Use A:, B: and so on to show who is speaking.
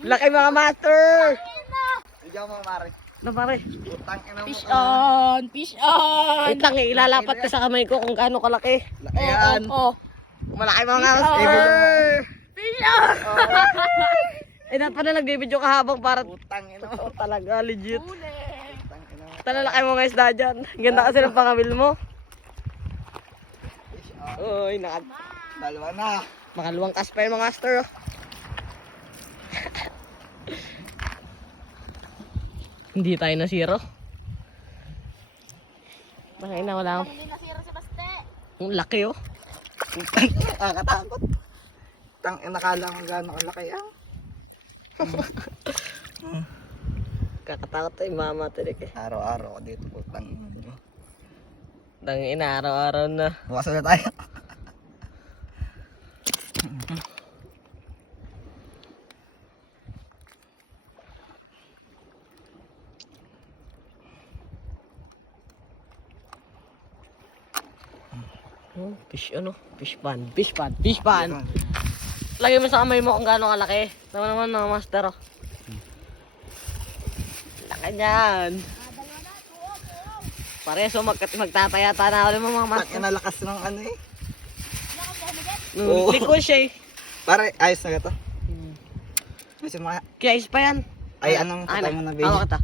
A: Laki mga master!
B: Bigyan mo, Mari.
A: Na pare.
B: Utang ina mo.
C: Fish on! Fish on!
A: Wait lang, eh, ilalapat ka sa kamay ko kung gaano kalaki.
B: Laki yan.
A: Malaki mga
C: Fish
A: master!
C: Fish on!
A: Eh, dapat na nagbibideo ka habang para
B: Utang ina mo.
A: Talaga, legit.
B: Utang.
A: Talalaki mo mga isda dyan. Ganda kasi ng pangabil mo. Uy, naka,
B: Dalawa na.
A: makaluwang kas pa yung mga master. Oh. Hindi tayo na zero. Bakit na wala akong...
C: Hindi nasira si Baste.
A: Ang laki oh.
B: Nakakatakot. Utang ina. Nakala ko gano'ng kalaki yan.
A: Kakatakot tayo mama tirik eh.
B: Araw-araw dito. Ina. mo.
A: Dang ina, araw-araw na.
B: Bukas na tayo.
A: Oh, fish ano? Fish pan. Fish pan. Fish pan. Lagay mo sa kamay mo kung gaano kalaki. Tama naman mga master oh. Laki niyan. Pareso mag magtatayata na ulit mga
B: Utang
A: master.
B: ina. Lakas ng ano eh.
A: Mm,
B: Oo.
A: Liko siya eh.
B: Pare, ayos na ito.
A: Hmm.
B: Kasi mga...
A: Kaya is pa yan.
B: Ay, anong
A: Ano?
B: kita mo na video?
A: Hawak kita.